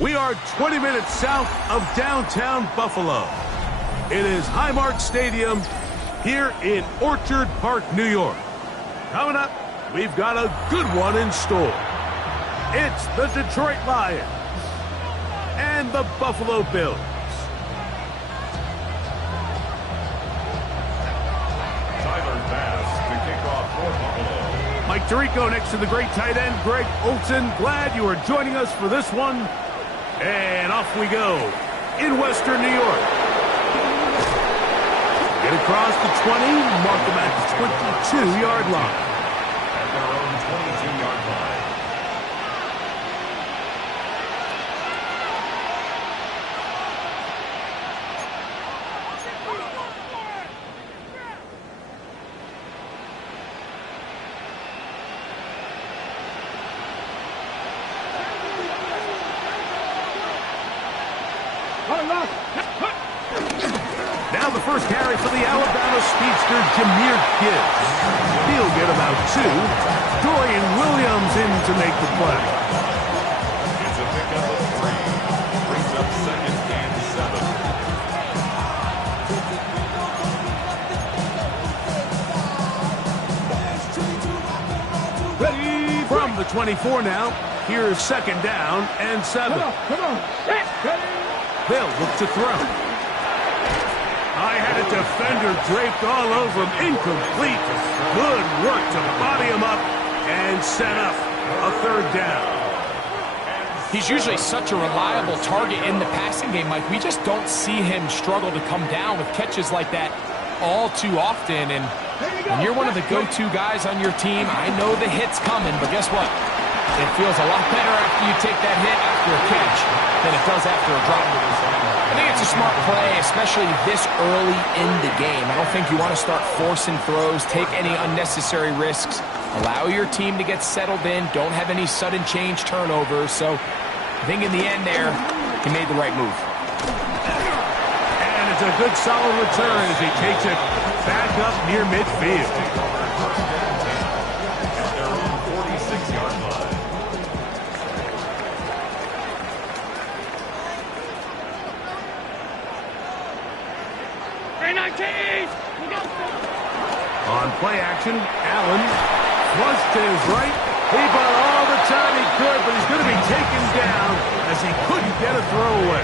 We are 20 minutes south of downtown Buffalo. It is Highmark Stadium here in Orchard Park, New York. Coming up, we've got a good one in store. It's the Detroit Lions and the Buffalo Bills. Mike Tirico next to the great tight end, Greg Olsen. Glad you are joining us for this one. And off we go in Western New York. Get across the 20, mark them at the 22-yard line. At their own 22-yard line. Now the first carry for the Alabama speedster, Jahmyr Gibbs. He'll get about 2. Dorian Williams in to make the play. It's a pickup of 3. Brings up 2nd and 7. From the 24 now, here's 2nd down and 7. Come on. They'll look to throw. I had a defender draped all over him. Incomplete. Good work to body him up and set up a 3rd down. He's usually such a reliable target in the passing game, Mike. We just don't see him struggle to come down with catches like that all too often. And when you're one of the go-to guys on your team, I know the hit's coming, but guess what? It feels a lot better after you take that hit after a catch than it does after a drop. I think it's a smart play, especially this early in the game. I don't think you want to start forcing throws, take any unnecessary risks, allow your team to get settled in, don't have any sudden change turnovers. So I think in the end there, he made the right move. And it's a good solid return as he takes it back up near midfield. At their own 46-yard line. On play action, Allen flushed to his right. He bought all the time he could, but he's going to be taken down as he couldn't get a throwaway.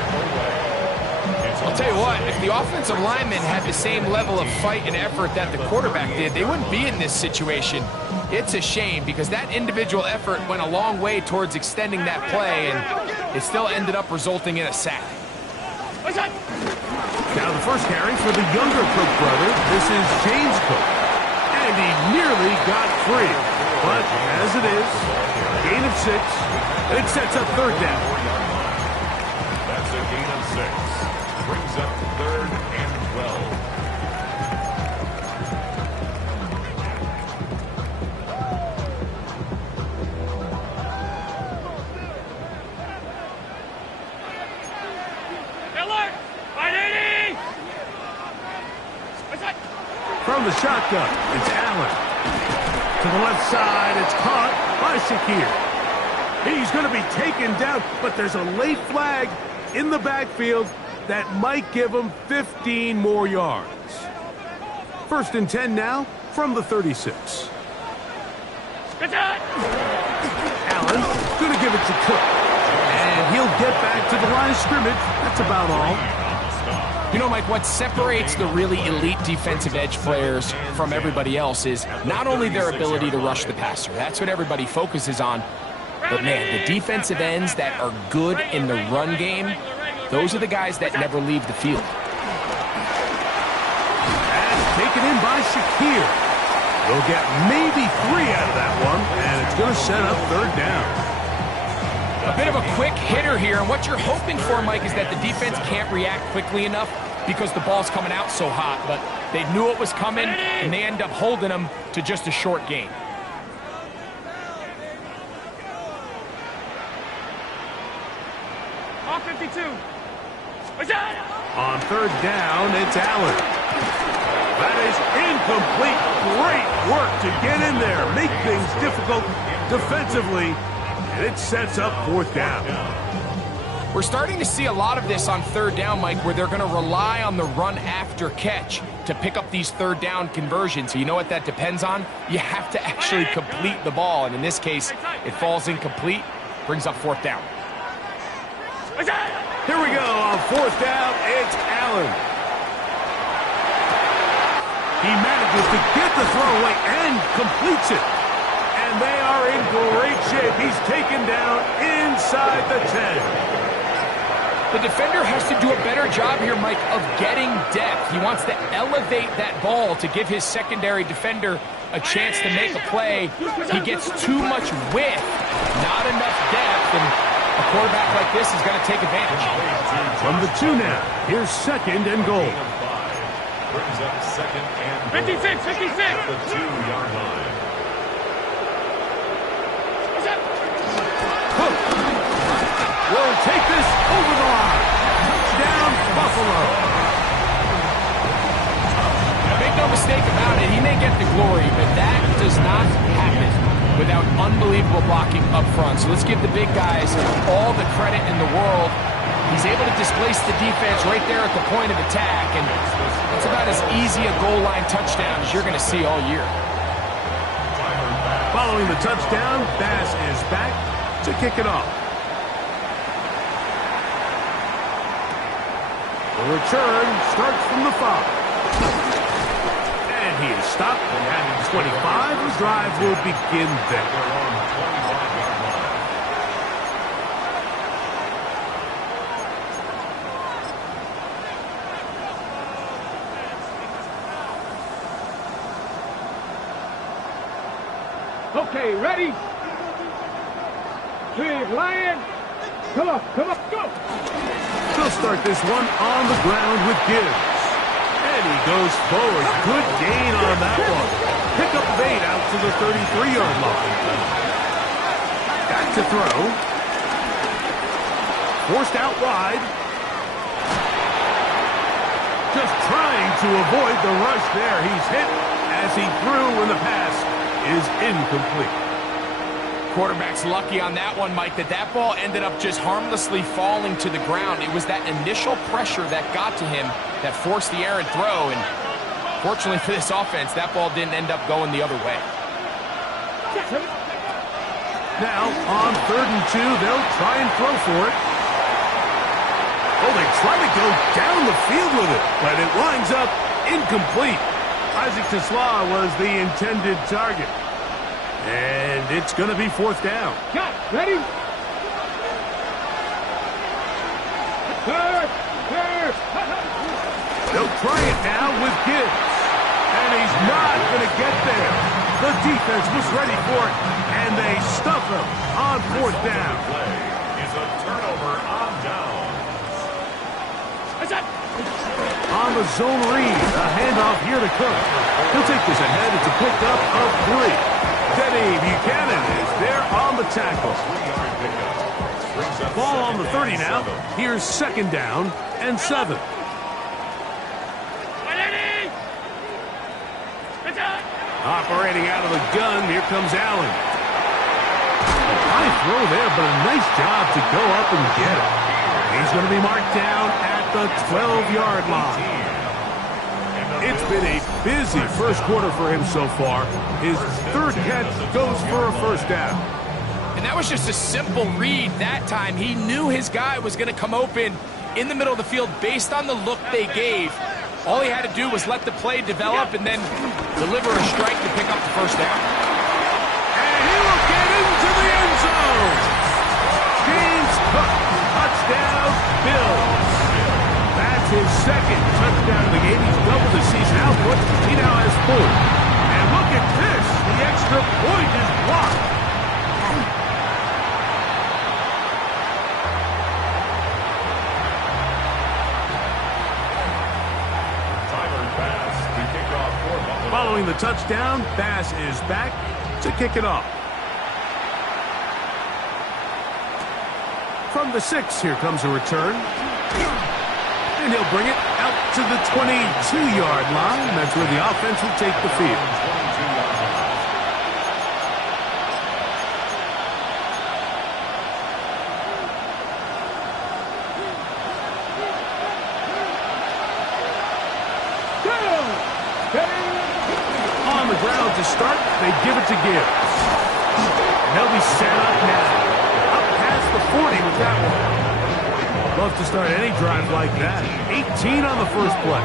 I'll tell you what, if the offensive linemen had the same level of fight and effort that the quarterback did, they wouldn't be in this situation. It's a shame because that individual effort went a long way towards extending that play, and it still ended up resulting in a sack. Now the first carry for the younger Cook brother. This is James Cook. And he nearly got free. But as it is, gain of 6. And it sets up 3rd down. That's a gain of 6. Brings up 3rd and 12. From the shotgun, it's Allen. To the left side, it's caught by Shakir. He's going to be taken down, but there's a late flag in the backfield that might give him 15 more yards. 1st and 10 now from the 36. Allen going to give it to Cook. And he'll get back to the line of scrimmage. That's about all. You know, Mike, what separates the really elite defensive edge players from everybody else is not only their ability to rush the passer. That's what everybody focuses on. But, man, the defensive ends that are good in the run game, those are the guys that never leave the field. That's taken in by Shakir. They'll get maybe 3 out of that one, and it's going to set up 3rd down. A bit of a quick hitter here, and what you're hoping for, Mike, is that the defense can't react quickly enough because the ball's coming out so hot. But they knew it was coming, and they end up holding them to just a short gain. All 52. On 3rd down, it's Allen. That is incomplete. Great work to get in there, make things difficult defensively, and it sets up 4th down. We're starting to see a lot of this on third down, Mike, where they're going to rely on the run after catch to pick up these third down conversions. So you know what that depends on? You have to actually complete the ball, and in this case, it falls incomplete, brings up fourth down. Here we go on fourth down. It's Allen. He manages to get the throw away and completes it. And they are in great shape. He's taken down inside the 10. The defender has to do a better job here, Mike, of getting depth. He wants to elevate that ball to give his secondary defender a chance to make a play. He gets too much width, not enough depth, and a quarterback like this is going to take advantage. From the 2 now, here's second and goal. Brings up second and 56, 56. at the 2-yard line. Cook will take this over the line. Touchdown, Buffalo. Make no mistake about it, he may get the glory, but that does not happen without unbelievable blocking up front. So let's give the big guys all the credit in the world. He's able to displace the defense right there at the point of attack, and it's about as easy a goal line touchdown as you're going to see all year. Following the touchdown, Bass is back to kick it off. The return starts from the 5. And he is stopped at 25. The drive will begin there. Okay, ready? Big Lion. Come on, go. They'll start this one on the ground with Gibbs. And he goes forward. Good gain on that one. Pick up 8 out to the 33-yard line. Back to throw. Forced out wide. Just trying to avoid the rush there. He's hit as he threw when the pass is incomplete. Quarterback's lucky on that one, Mike, that ball ended up just harmlessly falling to the ground. It was that initial pressure that got to him that forced the errant throw, and fortunately for this offense, that ball didn't end up going the other way. Now, on 3rd and 2, they'll try and throw for it. Oh, they try to go down the field with it, but it winds up incomplete. Isaac Tesla was the intended target. And it's going to be 4th down. Cut, ready? They'll try it now with Gibbs. And he's not going to get there. The defense was ready for it, and they stuff him on 4th down. Play is a turnover on downs. On the zone read, a handoff here to Cook. He'll take this ahead. It's a pickup of 3. Teddy Buchanan is there on the tackle. Ball on the 30 now. Here's 2nd down and 7. Operating out of the gun, here comes Allen. High throw there, but a nice job to go up and get it. He's going to be marked down at the 12-yard line. It's been a busy first quarter for him so far. His 3rd catch goes for a 1st down. And that was just a simple read that time. He knew his guy was going to come open in the middle of the field based on the look they gave. All he had to do was let the play develop and then deliver a strike to pick up the 1st down. And he will get into the end zone. James Cook, touchdown, Bills. That's his 2nd touchdown of the game. He's doubled the season output. He now has 4. And look at this. The extra point is blocked. Following the touchdown, Bass is back to kick it off. From the 6, here comes a return. And he'll bring it out to the 22-yard line. That's where the offense will take the field. to start, they give it to Gibbs. And they'll be set up now. Up past the 40 with that one. Love to start any drive like that. 18 on the first play.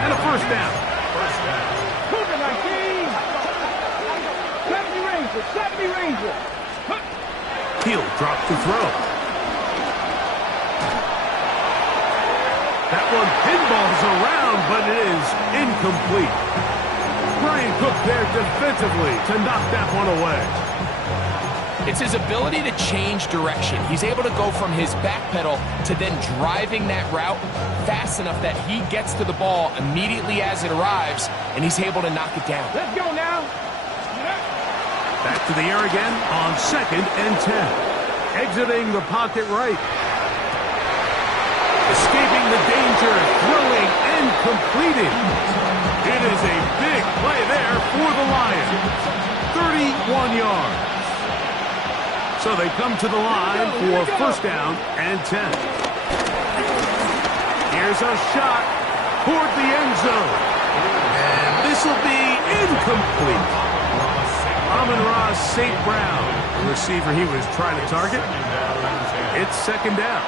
And a first down. Cougar 19. 70 Ranger. 70 Ranger. He'll drop to throw. That one pinballs around, but it is incomplete. Brian Cook there defensively to knock that one away. It's his ability to change direction. He's able to go from his back pedal to then driving that route fast enough that he gets to the ball immediately as it arrives, and he's able to knock it down. Let's go now. Back to the air again on 2nd and 10. Exiting the pocket right. Escaping the danger, throwing and completing. It is a big play there for the Lions. 31 yards. So they come to the line for first down and 10. Here's a shot toward the end zone. And this will be incomplete. Amon-Ra St. Brown, the receiver he was trying to target. It's second down.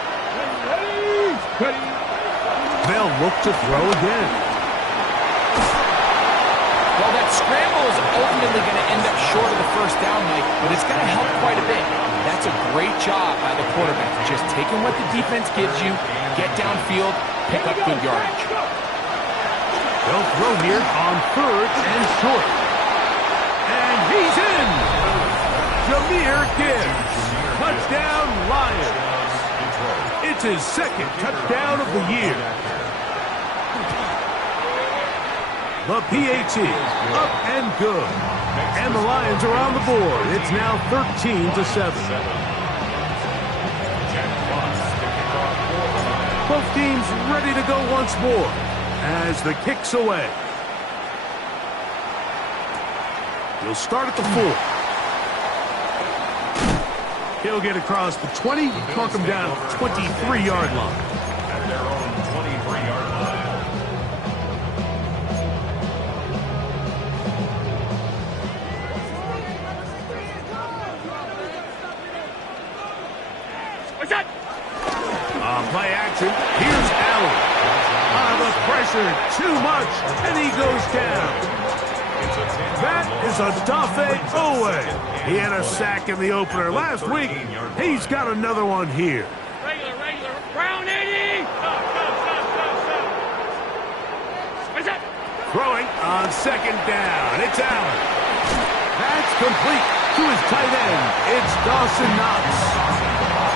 They'll look to throw again. Well, that scramble is ultimately going to end up short of the first down, Mike, but it's going to help quite a bit. That's a great job by the quarterback. Just taking what the defense gives you, get downfield, pick up good yardage. They'll throw here on 3rd and short. And he's in! Jahmyr Gibbs. Touchdown, Lions. It's his 2nd touchdown of the year. The PAT, up and good. And the Lions are on the board. It's now 13-7. Both teams ready to go once more as the kick's away. He'll start at the 4. He'll get across the 20, mark him down at the 23-yard line. At their own 23-yard line. What's that? Play action. Here's Allen. The pressure, too much, and he goes down. That is a Dafe Owe. He had a sack in the opener last week. He's got another one here. Regular. Brown 80. What's that? Throwing on 2nd down. It's Allen. That's complete to his tight end. It's Dawson Knox.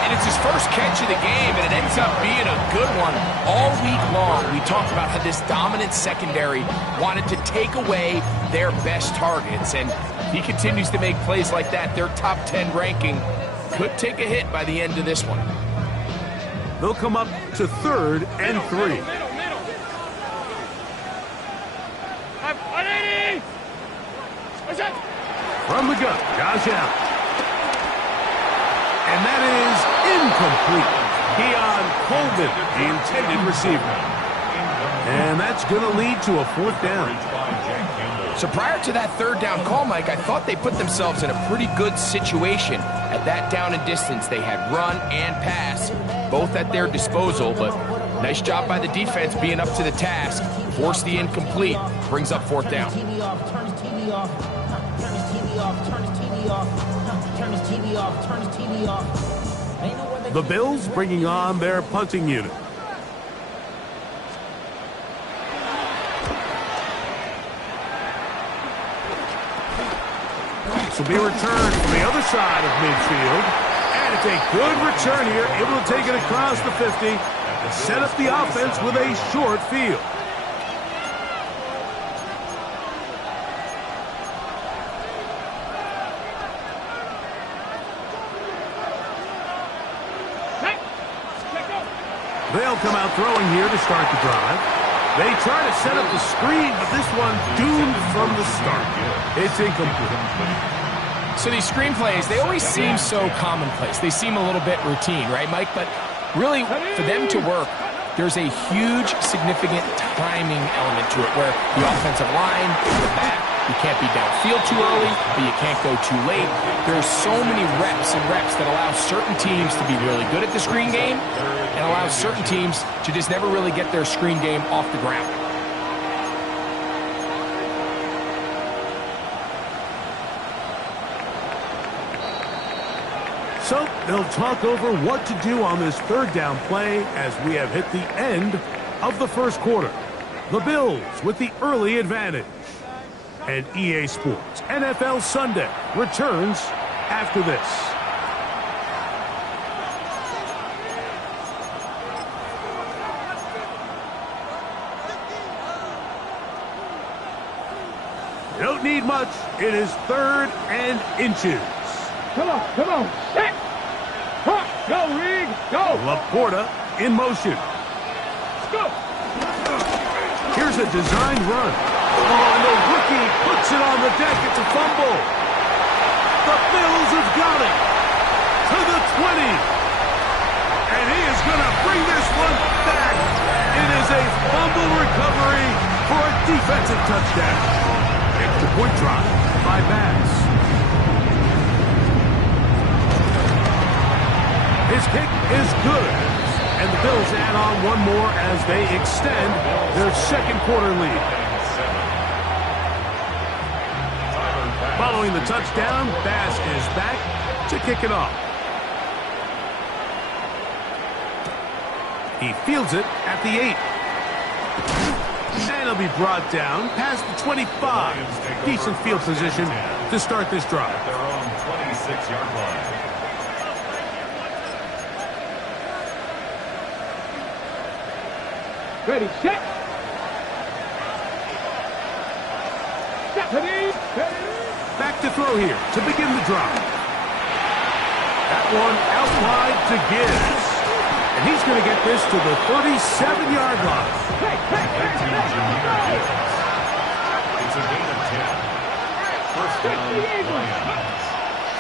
And it's his first catch of the game, and it ends up being a good one. All week long, we talked about how this dominant secondary wanted to take away their best targets, and he continues to make plays like that. Their top 10 ranking could take a hit by the end of this one. They'll come up to 3rd and 3. Middle. 180. What's that? From the gun, Josh Allen. And that is incomplete. Keon Coleman, the intended receiver. And that's going to lead to a 4th down. So prior to that 3rd down call, Mike, I thought they put themselves in a pretty good situation at that down and distance. They had run and pass, both at their disposal, but nice job by the defense being up to the task. Force the incomplete, brings up 4th down. Turn his TV off. The Bills bringing on their punting unit. This will be a return from the other side of midfield. And it's a good return here, able to take it across the 50 and set up the offense with a short field. They'll come out throwing here to start the drive. They try to set up the screen, but this one doomed from the start. It's incomplete. So these screenplays, they always seem so commonplace. They seem a little bit routine, right, Mike? But really, for them to work, there's a huge, significant timing element to it where the offensive line, the back, You can't be downfield too early, but you can't go too late. There's so many reps and reps that allow certain teams to be really good at the screen game and allow certain teams to just never really get their screen game off the ground. So they'll talk over what to do on this third down play as we have hit the end of the first quarter. The Bills with the early advantage. And EA Sports NFL Sunday returns after this. You don't need much. It is 3rd and inches. Come on, come on. Set. Huh. Go, Rig. Go. Laporta in motion. Let's go. Here's a designed run. Oh, and the rookie puts it on the deck. It's a fumble. The Bills have got it to the 20. And he is going to bring this one back. It is a fumble recovery for a defensive touchdown. Extra point drop by Bass. His kick is good. And the Bills add on one more as they extend their second quarter lead. Following the touchdown, Bass is back to kick it off. He fields it at the 8. And he'll be brought down past the 25. Decent field position to start this drive. At their own 26-yard line. Ready, set. Ready. Back to throw here to begin the drive. That one out wide to Gibbs. And he's going to get this to the 37-yard line. It's a gain of 10. First down, Lions.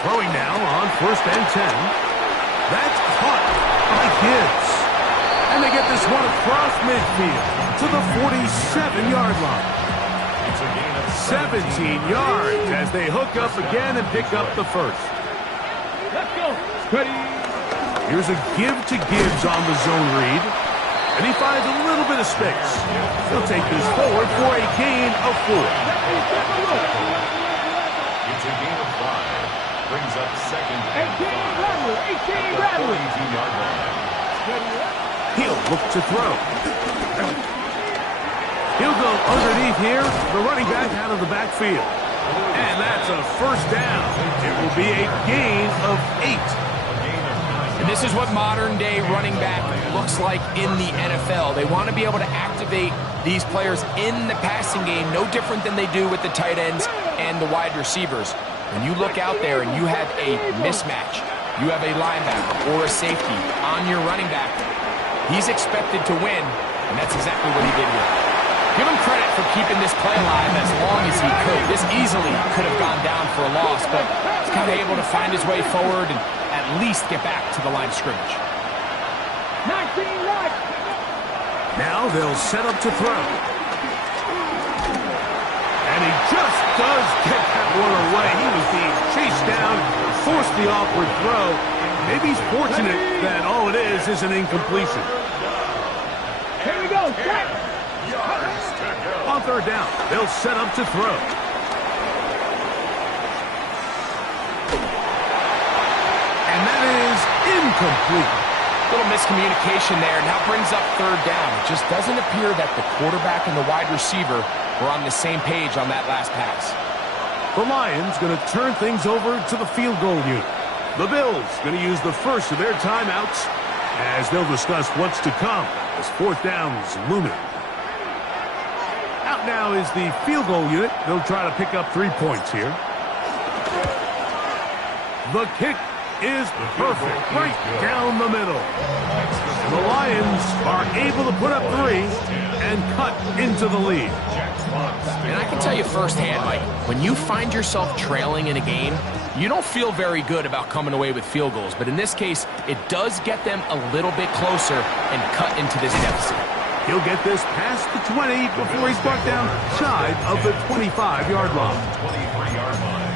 Throwing now on 1st and 10. That's caught by Gibbs. And they get this one across midfield to the 47-yard line. It's a gain of 17 yards as they hook up again and pick up the first. Let's go. Ready. Here's a give to Gibbs on the zone read. And he finds a little bit of space. He'll take this forward for a gain of 4. It's a gain of 5. Brings up second and 5. 18 Bradley. 42-yard line. He'll look to throw. He'll go underneath here. The running back out of the backfield. And that's a first down. It will be a gain of 8. And this is what modern-day running back looks like in the NFL. They want to be able to activate these players in the passing game, no different than they do with the tight ends and the wide receivers. When you look out there and you have a mismatch, you have a linebacker or a safety on your running back, he's expected to win, and that's exactly what he did here. Give him credit for keeping this play alive as long as he could. This easily could have gone down for a loss, but he's kind of able to find his way forward and at least get back to the line of scrimmage. 19 right. Now they'll set up to throw. And he just does get that one away. He was being chased down, forced the awkward throw. Maybe he's fortunate that all it is an incompletion. Here we go. Set. On 3rd down, they'll set up to throw. And that is incomplete. Little miscommunication there, and that brings up 3rd down. It just doesn't appear that the quarterback and the wide receiver were on the same page on that last pass. The Lions going to turn things over to the field goal unit. The Bills going to use the first of their timeouts as they'll discuss what's to come as 4th down is looming. Out now is the field goal unit. They'll try to pick up 3 points here. The kick is perfect, right down the middle. The Lions are able to put up 3 and cut into the lead. And I can tell you firsthand, Mike, when you find yourself trailing in a game, you don't feel very good about coming away with field goals. But in this case, it does get them a little bit closer and cut into this deficit. He'll get this past the 20 before he's brought down shy of the 25-yard line. 23-yard line.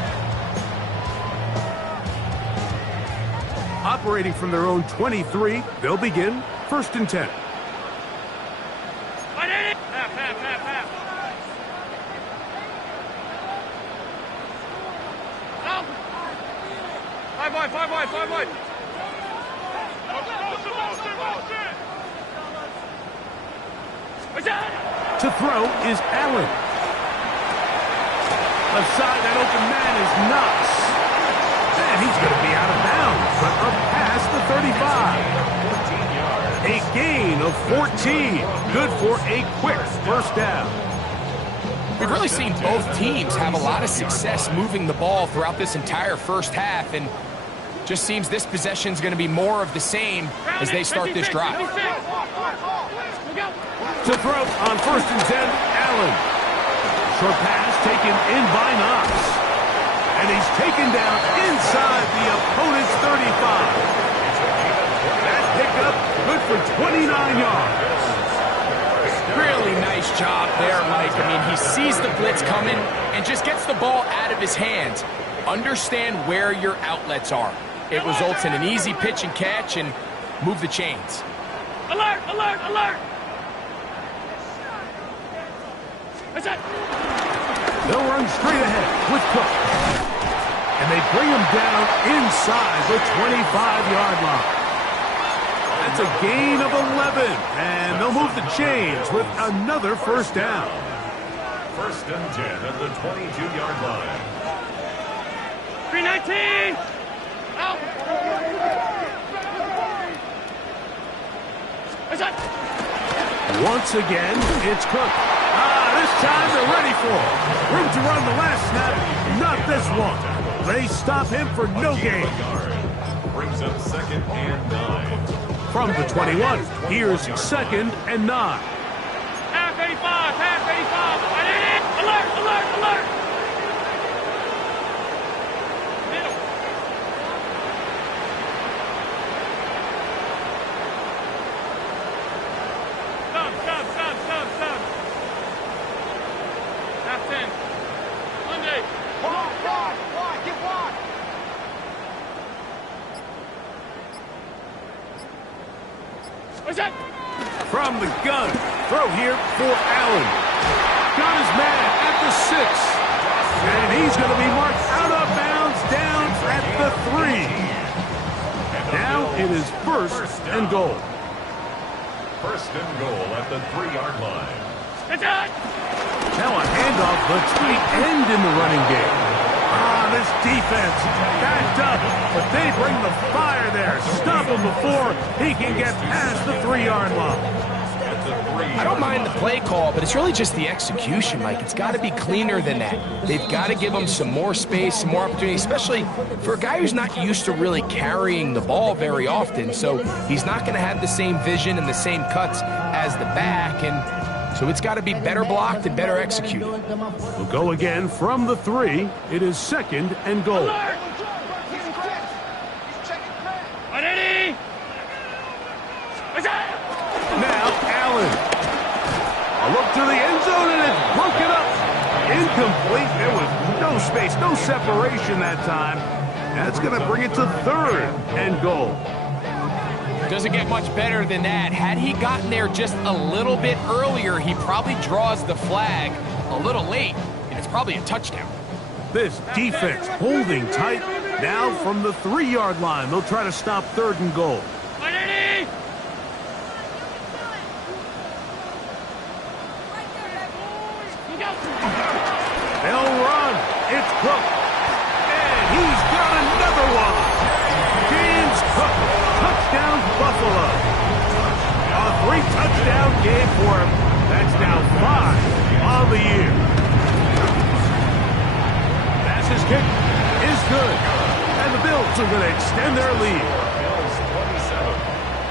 Operating from their own 23, they'll begin 1st and 10. Five wide. To throw is Allen. Aside that open man is Knox. And he's going to be out of bounds, but up past the 35. A gain of 14. Good for a quick first down. We've really seen both teams have a lot of success moving the ball throughout this entire first half, and just seems this possession is going to be more of the same as they start this drive. To throw on 1st and 10, Allen. Short pass taken in by Knox. And he's taken down inside the opponent's 35. That pickup good for 29 yards. Really nice job there, Mike. I mean, he sees the blitz coming and just gets the ball out of his hands. Understand where your outlets are. It results in an easy pitch and catch and move the chains. Alert! They'll run straight ahead with Cook. And they bring him down inside the 25-yard line. That's a gain of 11. And they'll move the chains with another first down. 1st and 10 at the 22-yard line. 319! Out! Once again, it's Cook. This time they're ready for it. Room to run the last snap. Not this one. They stop him for no gain. Brings up 2nd and 9. From the 21, here's 2nd and 9. Half 85! Alert! Stop. Half 10. Monday. Wide, get wide. What's that? From the gun, throw here for Allen. Got his man at the 6. And he's going to be marked out of bounds down at the 3. Now it is 1st and goal. 1st and goal at the 3-yard line. It's out. Now a handoff, the tight end in the running game. This defense backed up, but they bring the fire there. Stop him before he can get past the 3-yard line. I don't mind the play call, but it's really just the execution, Mike. It's got to be cleaner than that. They've got to give him some more space, some more opportunity, especially for a guy who's not used to really carrying the ball very often. So he's not going to have the same vision and the same cuts as the back, and so it's got to be better blocked and better executed. We'll go again from the 3. It is 2nd and goal. Alert! Now Allen. A look to the end zone, and it's broken up. Incomplete. There was no space, no separation that time. That's going to bring it to 3rd and goal. Doesn't get much better than that. Had he gotten there just a little bit earlier, he probably draws the flag a little late, and it's probably a touchdown. This defense holding tight. Now from the 3-yard line, they'll try to stop 3rd and goal. They'll run. It's Cook. And he's got another one. James Cook. Touchdown, Buffalo. A 3-touchdown game for him. That's now 5 on the year. Pass kick is good. And the Bills are going to extend their lead. Bills 27,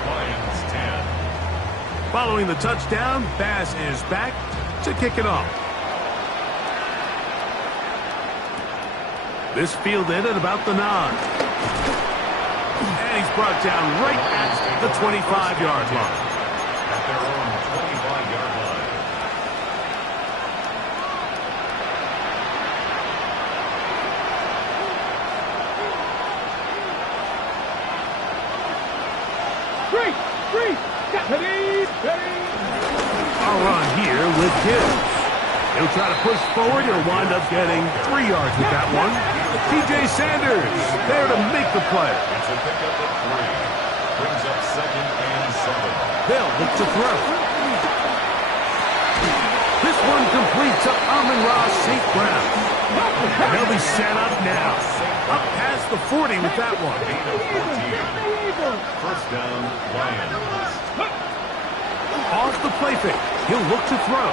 Lions 10. Following the touchdown, Bass is back to kick it off. This fielded at about the 9. And he's brought down right at the 25-yard line. At their own 25. Three. Ready. I'll run here with Gibbs. He'll try to push forward. He'll wind up getting 3 yards with that one. TJ Sanders there to make the play. It's a pickup at 3. Brings up 2nd and 7. They'll look to throw. This one completes to Amon-Ra St. Brown. They'll be set up now. Up past the 40 with that one. First down, Lions. Off the play fake. He'll look to throw.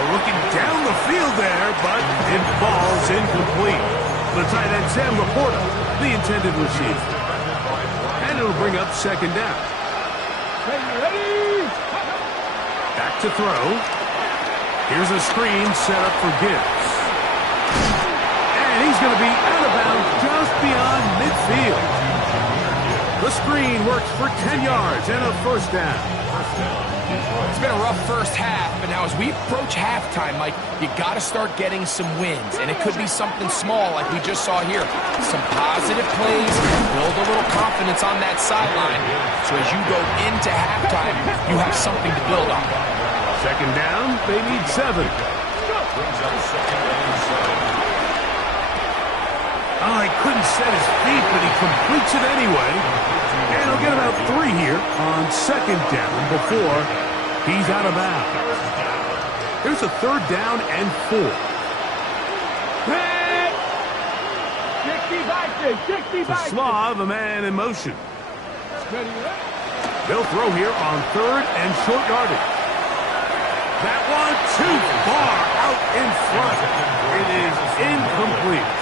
Looking down the field there, but it falls incomplete. The tight end, Sam Laporta, the intended receiver. And it'll bring up 2nd down. Back to throw. Here's a screen set up for Gibbs. And he's going to be out of bounds just beyond midfield. The screen works for 10 yards and a first down. It's been a rough first half, but now as we approach halftime, Mike, you got to start getting some wins, and it could be something small like we just saw here. Some positive plays, build a little confidence on that sideline, so as you go into halftime, you have something to build on. 2nd down, they need 7. He couldn't set his feet, but he completes it anyway. And he'll get about 3 here on 2nd down before he's out of bounds. Here's a 3rd down and 4. 60 Slav, a man in motion. They'll throw here on 3rd and short yardage. That one too far out in front. It is incomplete.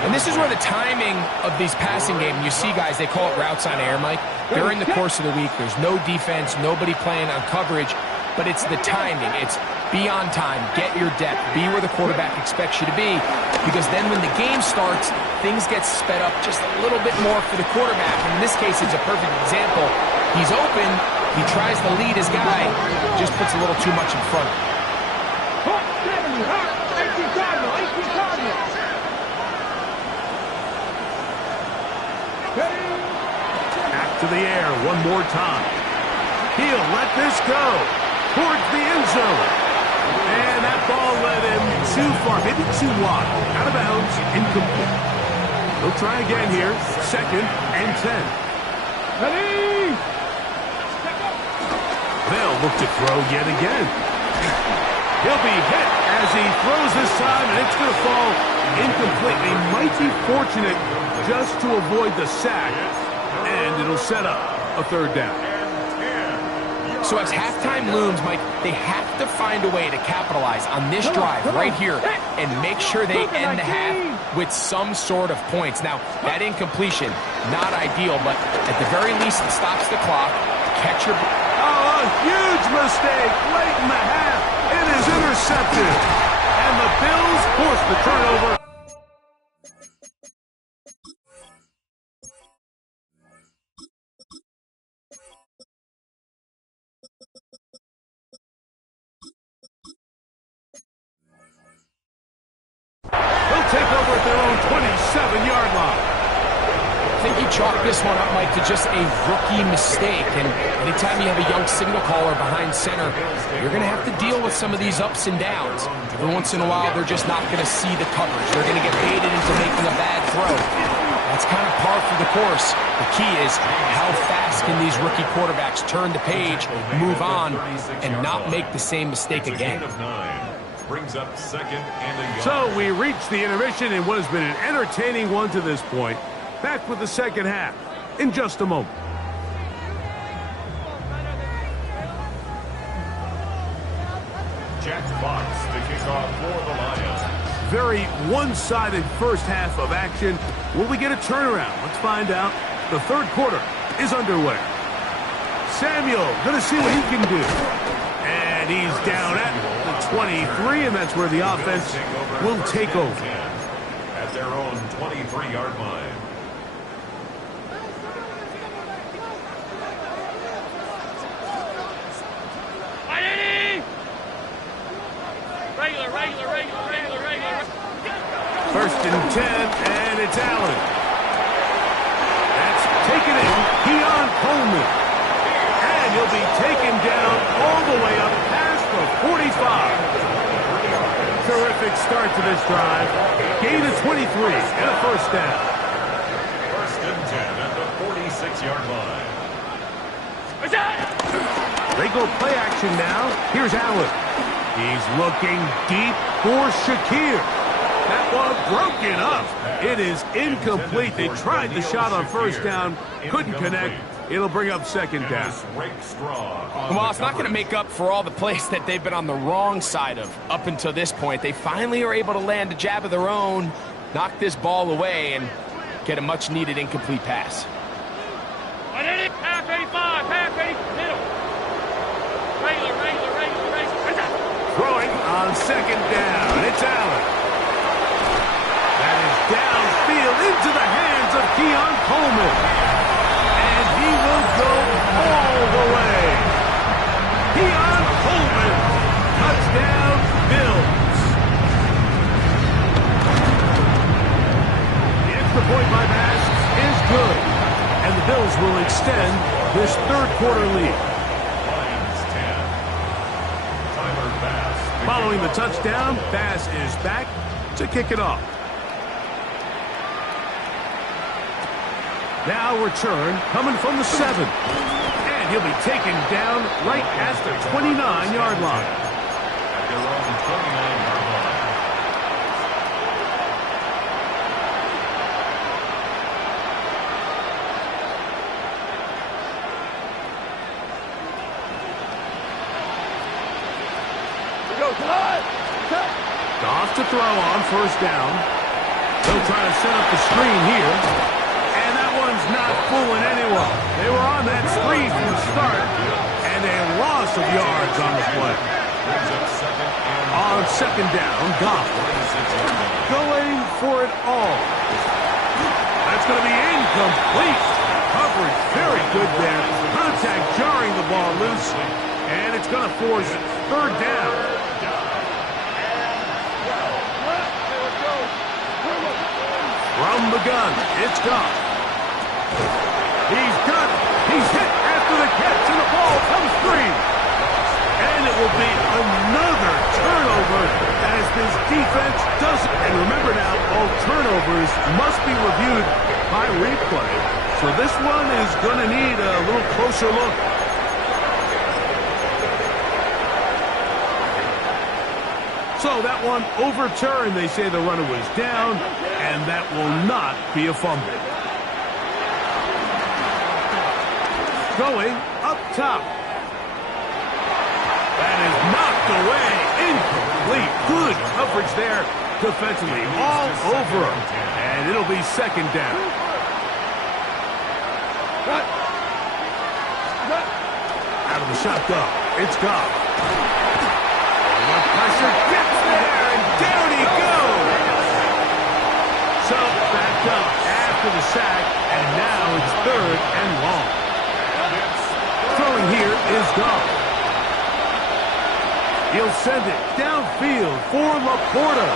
And this is where the timing of these passing games, you see guys, they call it routes on air, Mike. During the course of the week, there's no defense, nobody playing on coverage, but it's the timing. It's be on time, get your depth, be where the quarterback expects you to be, because then when the game starts, things get sped up just a little bit more for the quarterback. And in this case, it's a perfect example. He's open, he tries to lead his guy, just puts a little too much in front of him. Back to the air one more time. He'll let this go towards the end zone. And that ball led him too far, maybe too wide. Out of bounds, incomplete. He'll try again here, 2nd and 10. Ready! They'll look to throw yet again. He'll be hit as he throws this time, and it's going to fall incomplete. They might be fortunate just to avoid the sack, and it'll set up a 3rd down. So as halftime looms, Mike, they have to find a way to capitalize on this drive right here and make sure they end the half with some sort of points. Now, that incompletion, not ideal, but at the very least, it stops the clock. Catch your... A huge mistake late in the half. It is intercepted. And the Bills force the turnover. They'll take over at their own 27-yard line. I think you chalk this one up, Mike, to just a rookie mistake. And anytime you have a young signal caller behind center, you're going to have to deal with some of these ups and downs. Every once in a while, they're just not going to see the coverage. They're going to get baited into making a bad throw. That's kind of par for the course. The key is how fast can these rookie quarterbacks turn the page, move on, and not make the same mistake again. Brings up 2nd and a yard. So we reach the intermission in what has been an entertaining one to this point. Back with the 2nd half in just a moment. Jack Fox to kick off for the Lions. Very one-sided first half of action. Will we get a turnaround? Let's find out. The 3rd quarter is underway. Samuel going to see what he can do. And he's down at the 23, and that's where the offense will take over. At their own 23-yard line. First and 10, and it's Allen. That's taken in. He on Coleman. And he'll be taken down all the way up past the 45. Terrific start to this drive. Gain of 23 and a first down. First and 10 at the 46-yard line. They go play action now. Here's Allen. He's looking deep for Shakir. That one broken up. It is incomplete. They tried the shot on first down. Couldn't connect. It'll bring up second down. Well, it's not going to make up for all the plays that they've been on the wrong side of up until this point. They finally are able to land a jab of their own, knock this ball away, and get a much-needed incomplete pass. Half 85, half 80, middle. Regular. Throwing on second down. It's Allen. That is downfield into the hands of Keon Coleman. And he will go all the way. Keon Coleman. Touchdown, Bills. The extra point by Bass is good. And the Bills will extend this third quarter lead. Following the touchdown, Bass is back to kick it off. Now return coming from the 7. And he'll be taken down right at the 29-yard line. At their own 29-yard line. Goff to throw on first down. They'll try to set up the screen here. And that one's not fooling anyone. They were on that screen from the start. And a loss of yards on the play. On second down, Goff going for it all. That's going to be incomplete. Coverage very good there. Contact jarring the ball loose. And it's going to force third down. From the gun, it's Goff. He's got it. He's hit after the catch, and the ball comes free. And it will be another turnover as this defense doesn't. And remember now, all turnovers must be reviewed by replay. So this one is going to need a little closer look. So that one overturned. They say the runner was down, and that will not be a fumble. Going up top. That is knocked away. Incomplete. Good coverage there defensively. All over him. And it'll be second down. Out of the shotgun. It's Goff. Pressure gets there, and down he goes. So back up after the sack, and now it's third and long. Throwing here is Goff. He'll send it downfield for Laporta.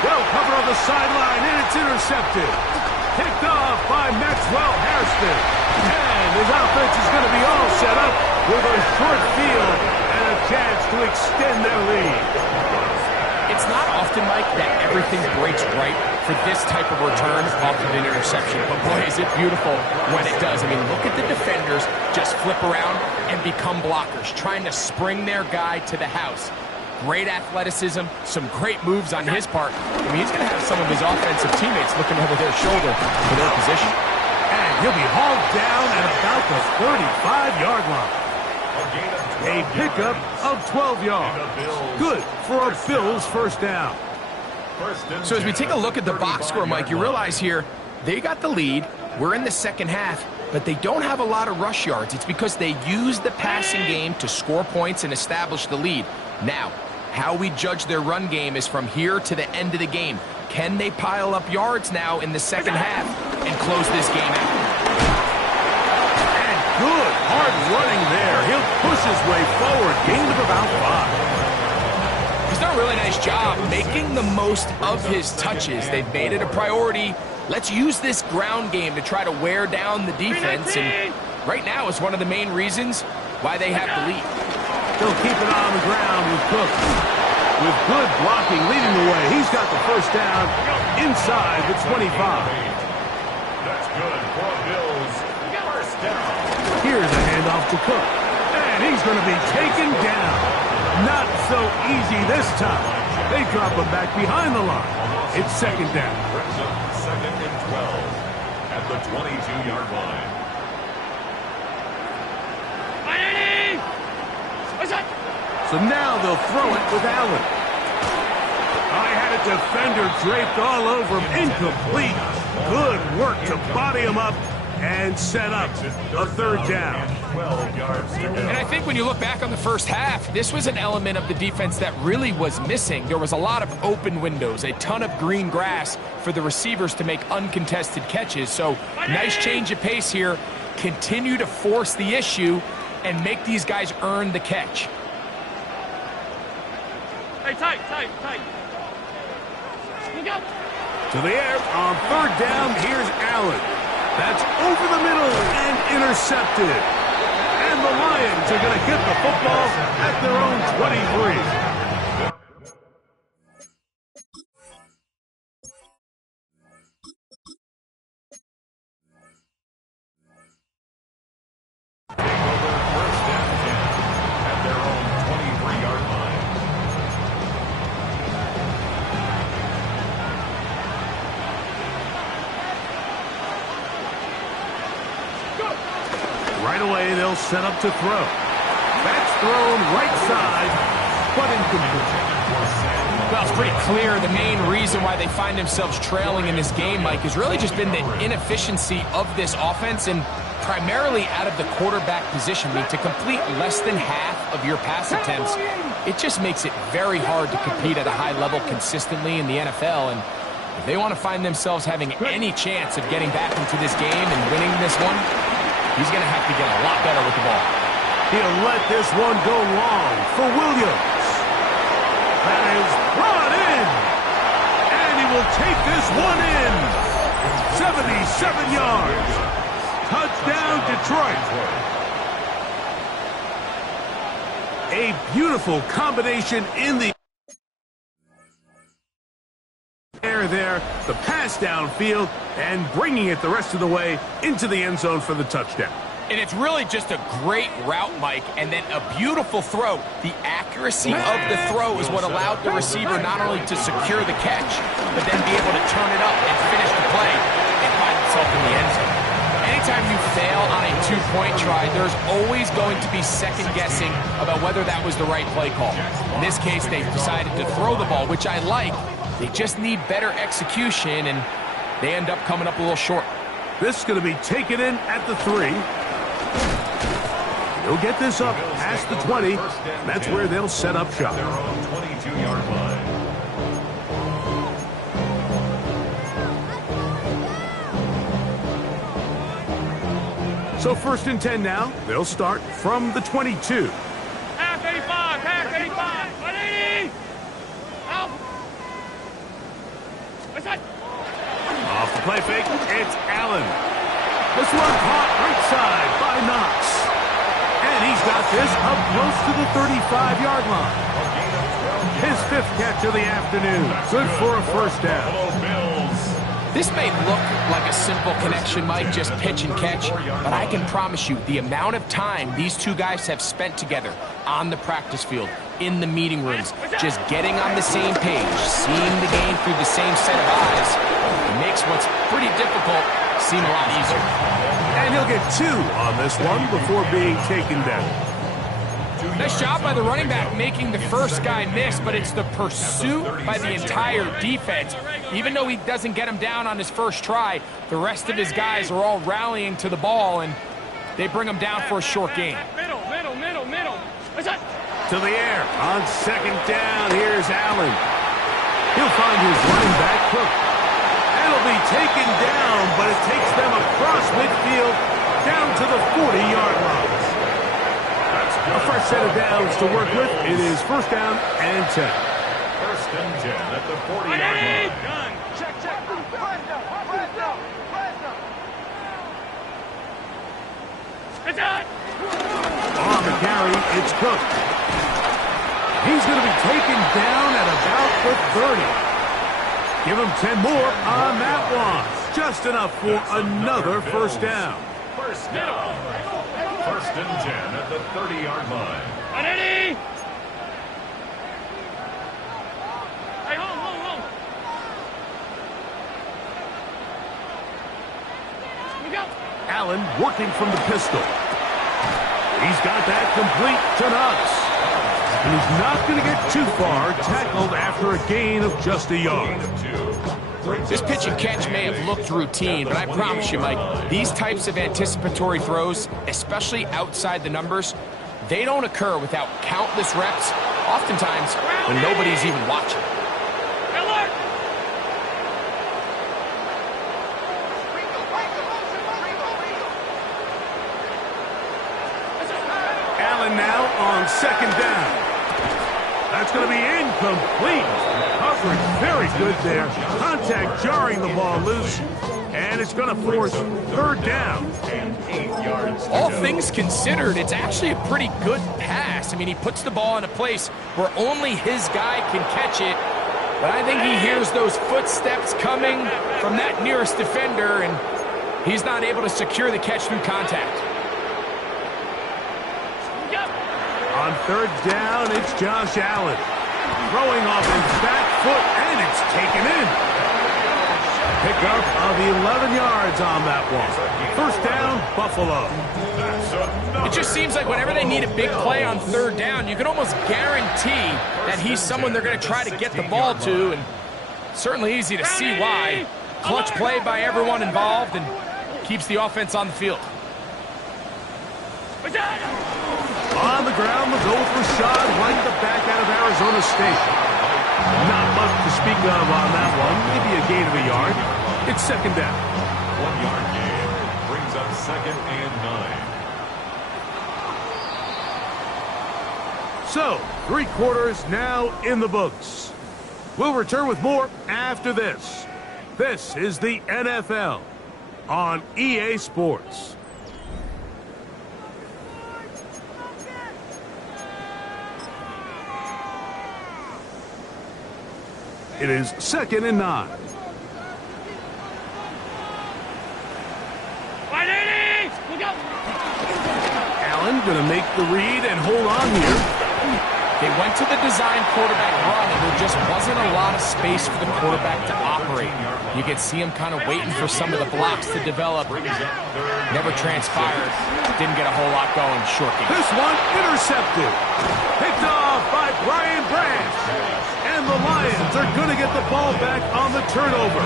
Well covered on the sideline, and it's intercepted. Picked off by Maxwell Hairston. And his offense is going to be all set up with a short field and a chance to extend their lead. It's not often, Mike, that everything breaks right for this type of return off of an interception. But boy, is it beautiful when it does. I mean, look at the defenders just flip around and become blockers, trying to spring their guy to the house. Great athleticism, some great moves on his part. I mean, he's going to have some of his offensive teammates looking over their shoulder for their position. And he'll be hauled down at about the 35-yard line. A pickup of 12 yards. Good for a Bills first down. So as we take a look at the box score, Mike, you realize here they got the lead. We're in the second half, but they don't have a lot of rush yards. It's because they use the passing game to score points and establish the lead. Now, how we judge their run game is from here to the end of the game. Can they pile up yards now in the second half and close this game out? Good, hard running there. He'll push his way forward. Gain of about 5. He's done a really nice job making the most of his touches. They've made it a priority. Let's use this ground game to try to wear down the defense, and right now is one of the main reasons why they have the lead. They'll keep it on the ground with Cook. With good blocking leading the way, he's got the first down inside the 25. That's good for Bills. First down. Here's a handoff to Cook. And he's going to be taken down. Not so easy this time. They drop him back behind the line. It's second down. Brings up second and 12 at the 22-yard line. So now they'll throw it with Allen. I had a defender draped all over him. Incomplete. Good work to body him up and set up a third down. 12 yards to go. And I think when you look back on the first half, this was an element of the defense that really was missing. There was a lot of open windows, a ton of green grass for the receivers to make uncontested catches. So nice change of pace here. Continue to force the issue and make these guys earn the catch. Hey, tight. To the air on third down, here's Allen. That's over the middle and intercepted. And the Lions are going to get the football at their own 23. First down 10 at their own 23-yard line. Right away, they'll set up to throw. That's thrown right side, but incomplete. Well, it's pretty clear the main reason why they find themselves trailing in this game, Mike, has really just been the inefficiency of this offense and primarily out of the quarterback position. I mean, to complete less than half of your pass attempts, it just makes it very hard to compete at a high level consistently in the NFL. And if they want to find themselves having any chance of getting back into this game and winning this one, he's going to have to get a lot better with the ball. He'll let this one go long for Williams. That is brought in. And he will take this one in. 77 yards. Touchdown, Detroit. A beautiful combination in the air there. The pass downfield and bringing it the rest of the way into the end zone for the touchdown. And it's really just a great route, Mike, and then a beautiful throw. The accuracy of the throw is what allowed the receiver not only to secure the catch, but then be able to turn it up and finish the play and find himself in the end zone. Anytime you fail on a two-point try, there's always going to be second-guessing about whether that was the right play call. In this case, they decided to throw the ball, which I like. They just need better execution, and they end up coming up a little short. This is going to be taken in at the 3. He'll get this up past the 20. That's where they'll set up shop. Their own 22-yard line. So first and 10 now. They'll start from the 22. Half 85, 180. Out. What's that? Off the play fake, it's Allen. This one caught right side by Knox. And he's got this up close to the 35-yard line. His 5th catch of the afternoon. Good for a first down. This may look like a simple connection, Mike, just pitch and catch, but I can promise you the amount of time these two guys have spent together on the practice field, in the meeting rooms, just getting on the same page, seeing the game through the same set of eyes, it makes what's pretty difficult seem a lot easier. And he'll get 2 on this one before being taken down. Nice job by the running back making the first guy miss, but it's the pursuit by the entire defense. Even though he doesn't get him down on his first try, the rest of his guys are all rallying to the ball, and they bring him down for a short gain. Middle. What's that? To the air on second down. Here's Allen. He'll find his running back, Cook. It'll be taken down, but it takes them across midfield down to the 40-yard line. A fresh set of downs to work with. It is first down and 10. First and 10 at the 40-yard line. Done. Check. Press down. On the carry, it's Cook. He's going to be taken down at about the 30. Give him 10 more on that one. Just enough for another first down. First down. First and 10 at the 30-yard line. Ready? Hey, hold. We go. Allen working from the pistol. He's got that complete to Knox. And he's not going to get too far, tackled after a gain of just a yard. This pitch and catch may have looked routine, but I promise you, Mike, these types of anticipatory throws, especially outside the numbers, they don't occur without countless reps, oftentimes when nobody's even watching. Allen now on second down. That's going to be incomplete. Coverage very good there. Contact jarring the ball loose. And it's going to force third down. All things considered, it's actually a pretty good pass. I mean, he puts the ball in a place where only his guy can catch it. But I think he hears those footsteps coming from that nearest defender, and he's not able to secure the catch through contact. On third down, it's Josh Allen. Throwing off his back foot, and it's taken in. Pickup of 11 yards on that one. First down, Buffalo. It just seems like whenever they need a big play on third down, you can almost guarantee that he's someone they're going to try to get the ball to, and certainly easy to see why. Clutch play by everyone involved and keeps the offense on the field. On the ground, the goal with Rashad right at the back out of Arizona State. Not much to speak of on that one. Maybe a gain of a yard. It's second down. 1 yard gain brings up second and 9. So, 3 quarters now in the books. We'll return with more after this. This is the NFL on EA Sports. It is second and 9. Allen going to make the read and hold on here. They went to the design quarterback run, and there just wasn't a lot of space for the quarterback to operate. You could see him kind of waiting for some of the blocks to develop. Never transpired. Didn't get a whole lot going. Short game. This one intercepted. Picked off by Brian Branch. And the Lions are going to get the ball back on the turnover.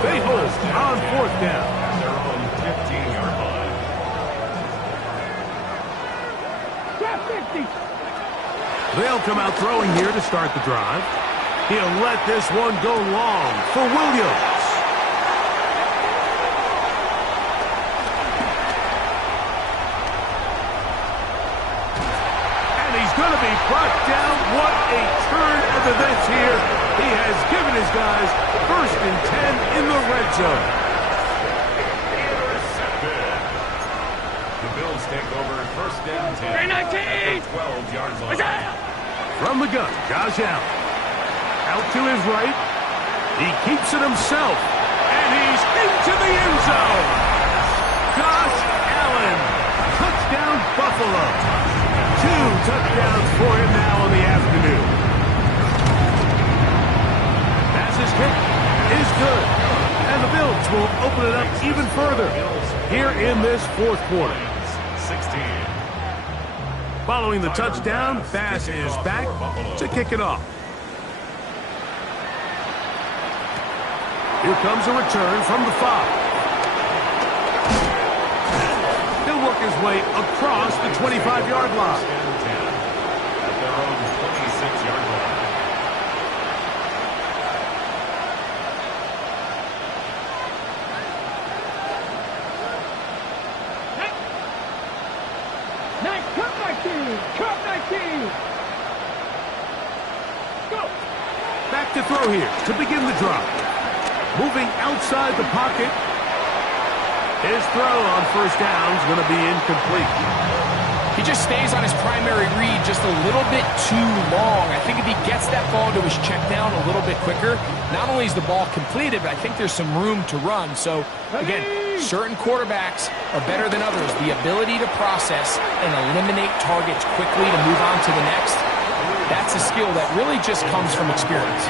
They hold on fourth down. Their own 15-yard line. They'll come out throwing here to start the drive. He'll let this one go long for Williams. And he's going to be brought down. What a turn of events here. He has given his guys first and 10 in the red zone. Intercepted. The Bills take over first and 10. 12 yards line. From the gun, Josh Allen. Out to his right. He keeps it himself. And he's into the end zone. Josh Allen. Touchdown, Buffalo. 2 touchdowns for him now in the afternoon. Passes kick is good. And the Bills will open it up even further here in this fourth quarter. 16. Following the touchdown, Bass is back to kick it off. Here comes a return from the 5. He'll work his way across the 25-yard line. At their own 26-yard line. Back to throw here to begin the drive. Moving outside the pocket. His throw on first down is going to be incomplete. He just stays on his primary read just a little bit too long. I think if he gets that ball to his check down a little bit quicker, not only is the ball completed, but I think there's some room to run. So, again, certain quarterbacks are better than others. The ability to process and eliminate targets quickly to move on to the next, that's a skill that really just comes from experience.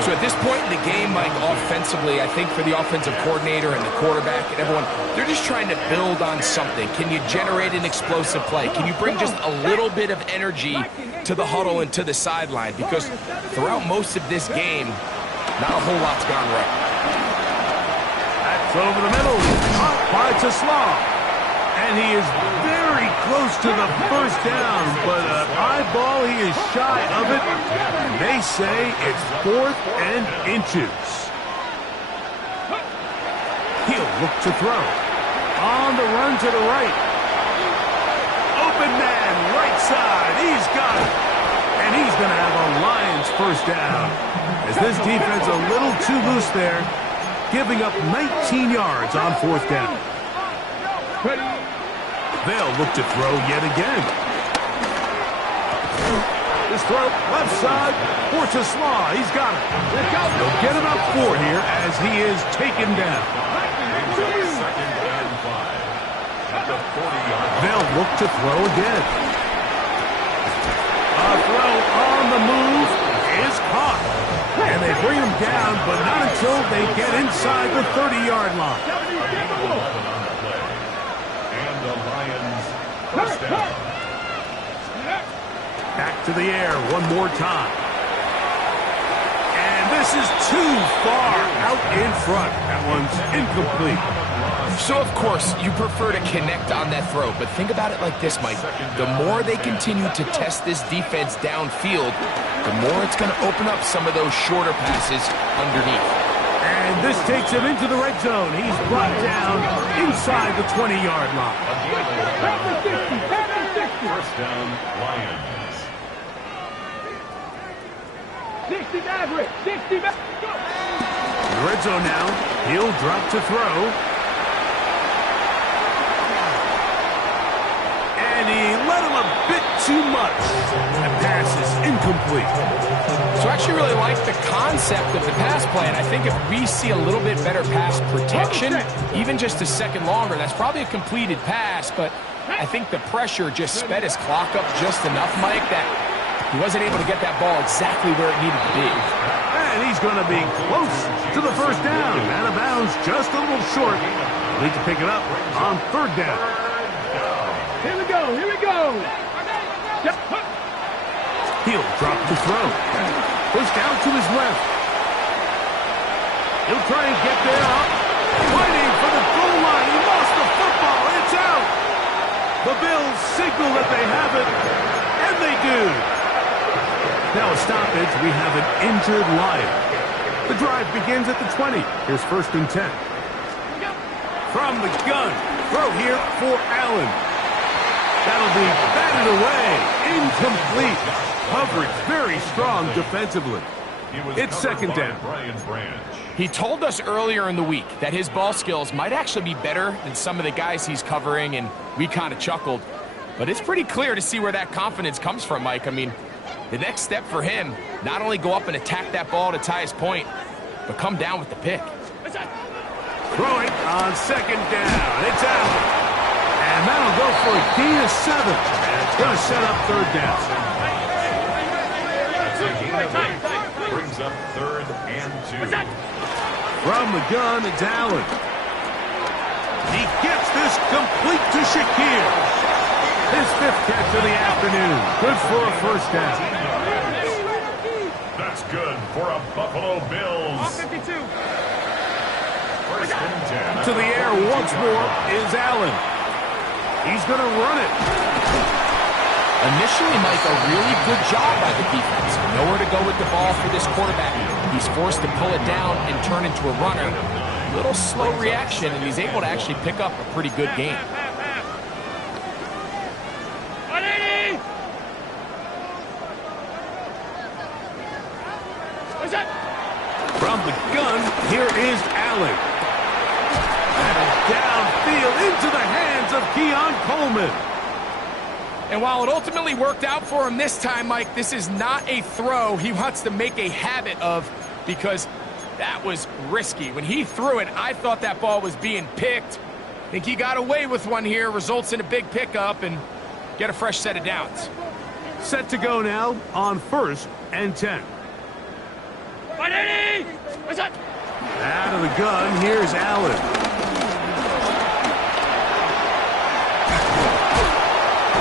So at this point in the game, Mike, offensively, I think for the offensive coordinator and the quarterback and everyone, they're just trying to build on something. Can you generate an explosive play? Can you bring just a little bit of energy to the huddle and to the sideline? Because throughout most of this game, not a whole lot's gone right. That's over the middle. By Slaw. And he is very close to the first down, but an eyeball, he is shy of it. And they say it's 4th and inches. He'll look to throw. On the run to the right. Open man, right side. He's got it. And he's going to have a Lions first down. As this defense a little too loose there, giving up 19 yards on 4th down. They'll look to throw yet again. This throw, left side, for Slaw. He's got it. They'll get him up 4 here as he is taken down. They'll look to throw again. A throw on the move is caught. And they bring him down, but not until they get inside the 30-yard line. First down. Back to the air one more time. And this is too far out in front. That one's incomplete. So, of course, you prefer to connect on that throw, but think about it like this, Mike. The more they continue to test this defense downfield, the more it's going to open up some of those shorter passes underneath. And this takes him into the red zone. He's brought down inside the 20-yard line. First down, Lions. 60 Maverick, 60 Maverick. In the red zone now. He'll drop to throw. And he let him a bit too much. That pass is incomplete. So I actually really like the concept of the pass play, and I think if we see a little bit better pass protection, even just a second longer, that's probably a completed pass, but I think the pressure just sped his clock up just enough, Mike, that he wasn't able to get that ball exactly where it needed to be. And he's going to be close to the first down. Out of bounds, just a little short. Need to pick it up on 3rd down. Here we go, here we go. He'll drop to throw. Pushed out to his left. He'll try and get there up. Fighting for the goal line. He lost the football. It's out. The Bills signal that they have it, and they do. Now a stoppage. We have an injured Lion. The drive begins at the 20. Here's 1st and 10. From the gun. Throw here for Allen. That'll be batted away. Incomplete. Coverage very strong defensively. It's 2nd down. He told us earlier in the week that his ball skills might actually be better than some of the guys he's covering, and we kind of chuckled. But it's pretty clear to see where that confidence comes from, Mike. I mean, the next step for him, not only go up and attack that ball to tie his point, but come down with the pick. Throwing on 2nd down. It's out. And that'll go for a gain of 7. And it's going to set up 3rd down. Brings up 3rd and 2. From the gun, it's Allen. He gets this complete to Shakir. His 5th catch of the afternoon. Good for a first down. That's good for a Buffalo Bills. 52. First and 10. To the air once more is Allen. He's going to run it. Initially, Mike, a really good job by the defense. Nowhere to go with the ball for this quarterback. He's forced to pull it down and turn into a runner. A little slow reaction, and he's able to actually pick up a pretty good game. From the gun, here is Allen. And down Edelman. And while it ultimately worked out for him this time, Mike, this is not a throw he wants to make a habit of, because that was risky. When he threw it, I thought that ball was being picked. I think he got away with one here, results in a big pickup, and get a fresh set of downs. Set to go now on 1st and 10. Out of the gun, here's Allen.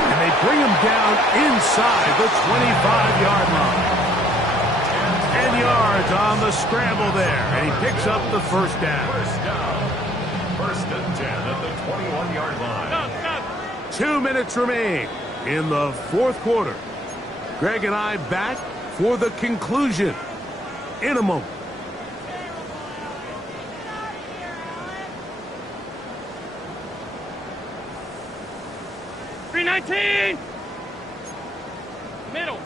And they bring him down inside the 25-yard line. 10 yards on the scramble there, and he picks up the first down. First and 10 at the 21-yard line. 2 minutes remain in the 4th quarter. Greg and I back for the conclusion in a moment. Middle.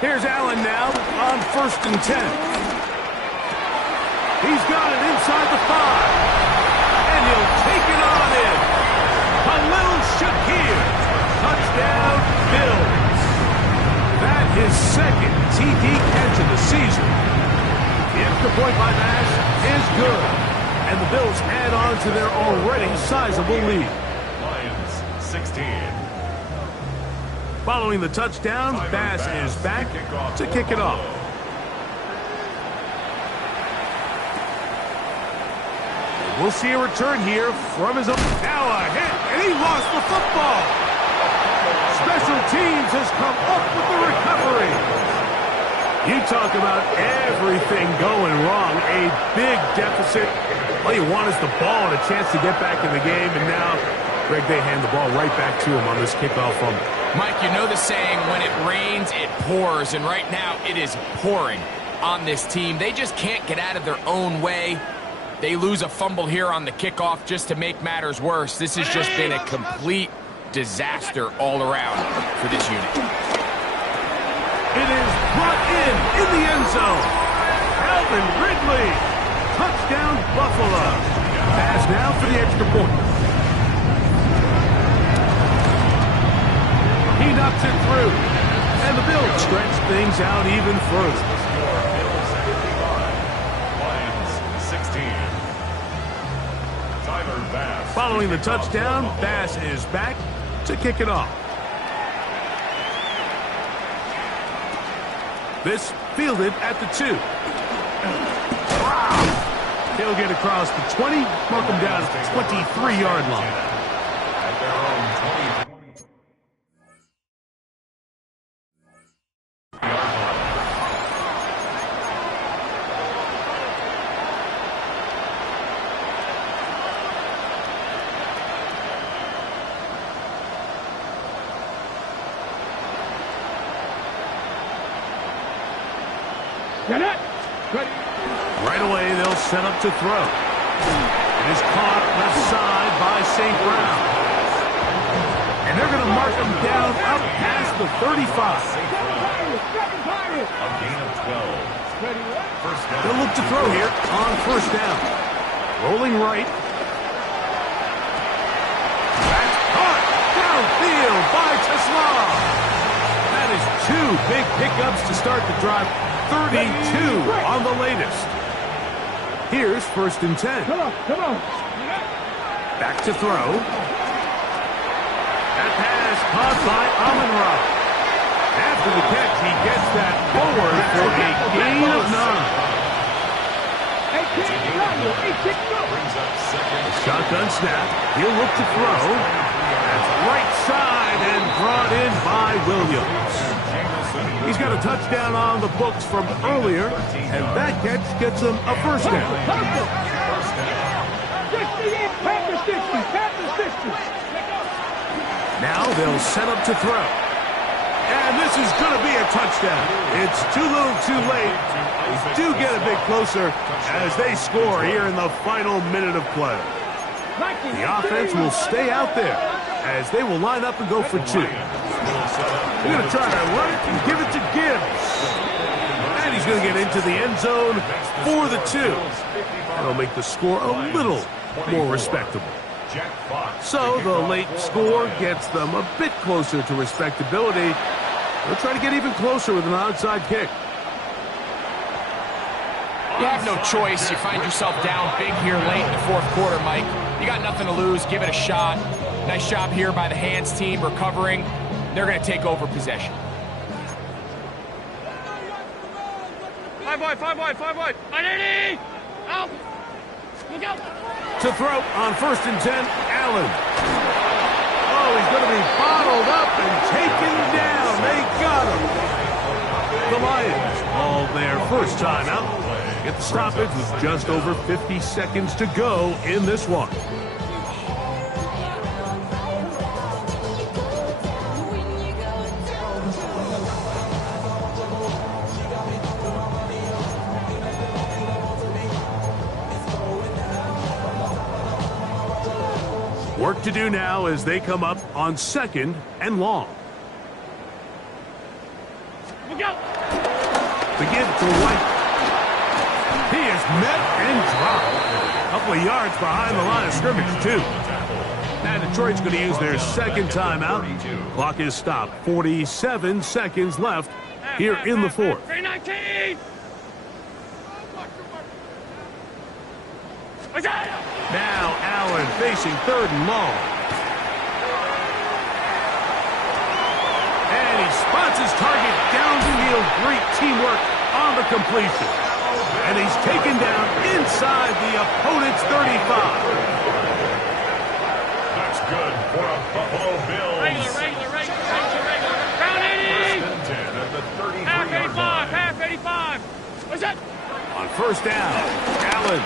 Here's Allen now on 1st and 10. He's got it inside the 5. And he'll take it on in. Khalil Shakir. Touchdown, Bills. That is 2nd TD catch of the season. The extra point by Nash is good. And the Bills add on to their already sizable lead. Lions 16. Following the touchdown, Bass is back to kick it off. We'll see a return here from his own. Now a hit, and he lost the football. Special teams has come up with the recovery. You talk about everything going wrong. A big deficit. All you want is the ball and a chance to get back in the game, and now, Greg, they hand the ball right back to him on this kickoff fumble. Mike, you know the saying, when it rains, it pours, and right now it is pouring on this team. They just can't get out of their own way. They lose a fumble here on the kickoff just to make matters worse. This has just been a complete disaster all around for this unit. It is brought in the end zone. Calvin Ridley. Touchdown, Buffalo. Pass now for the extra point. He knocks it through. And the Bills stretch things out even further. Following the touchdown, Bass is back to kick it off. This fielded at the 2. He'll get across the 20, mark him down at the 23-yard line. At their own 20. Right away, they'll set up to throw. It is caught left side by St. Brown. And they're going to mark him down up past the 35. A gain of 12. First down. They'll look to throw here on 1st down. Rolling right. That's caught downfield by Tesla. That is 2 big pickups to start the drive. 32 on the latest. Here's 1st and 10. Come on. Back to throw. That pass caught by Amon-Ra. After the catch, he gets that forward for a gain of 9. Shotgun snap. He'll look to throw. That's right side and brought in by Williams. He's got a touchdown on the books from earlier, and that catch gets him a 1st down. Now they'll set up to throw. And this is going to be a touchdown. It's too little too late. They do get a bit closer as they score here in the final minute of play. The offense will stay out there as they will line up and go for 2. They're going to try to run it and give it to Gibbs. And he's going to get into the end zone for the 2. That'll make the score a little more respectable. So the late score gets them a bit closer to respectability. They'll try to get even closer with an onside kick. You have no choice. You find yourself down big here late in the fourth quarter, Mike. You got nothing to lose. Give it a shot. Nice job here by the hands team recovering. They're going to take over possession. Five wide. Identity! Out! Look out! To throw on 1st and 10, Allen. Oh, he's going to be bottled up and taken down. They got him. The Lions call their first timeout. Get the stoppage with just over 50 seconds to go in this one. Work to do now as they come up on 2nd and long. Look out! The give to White. He is met and dropped. A couple of yards behind the line of scrimmage, too. Now Detroit's going to use their second timeout. Clock is stopped. 47 seconds left here in the fourth. 319! Now Allen facing 3rd and long. And he spots his target downfield. Great teamwork on the completion. And he's taken down inside the opponent's 35. That's good for a Buffalo Bills. Regular. Round 80! At the 33 Half 85. What's that? On 1st down, Allen.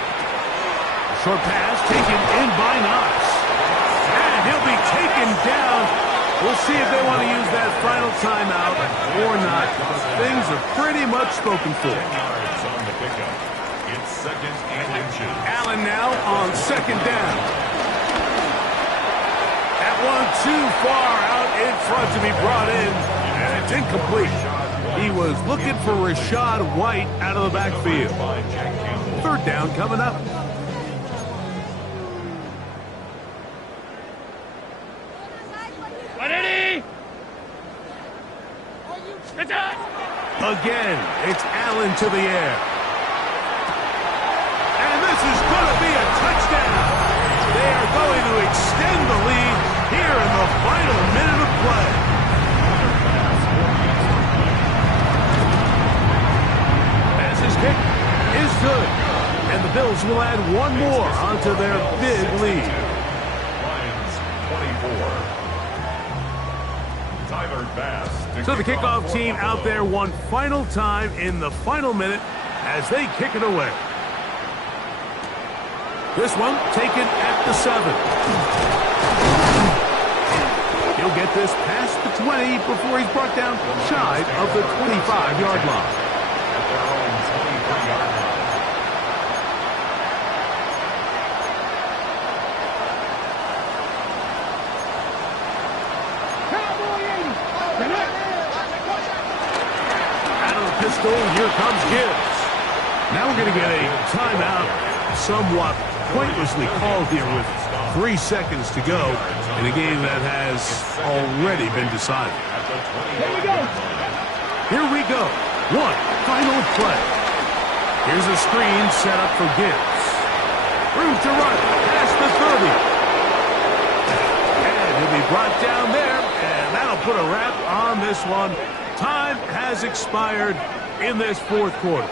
Short pass taken in by Knox. And he'll be taken down. We'll see if they want to use that final timeout or not. But things are pretty much spoken for. On the pickup. It's 2nd and inches. Allen now on 2nd down. That one too far out in front to be brought in. And it's incomplete. He was looking for Rashad White out of the backfield. 3rd down coming up. Again, it's Allen to the air. And this is going to be a touchdown. They are going to extend the lead here in the final minute of play. As his kick is good. And the Bills will add one more onto their big lead. Lions 24. So the kickoff team out there one final time in the final minute as they kick it away. This one taken at the 7. He'll get this past the 20 before he's brought down shy of the 25-yard line. At their own 23-yard line. Pistol, here comes Gibbs. Now we're going to get a timeout, somewhat pointlessly called here with 3 seconds to go in a game that has already been decided. Here we go. One final play. Here's a screen set up for Gibbs. Room to run past the 30. And he'll be brought down there, and that'll put a wrap on this one. Time has expired in this fourth quarter.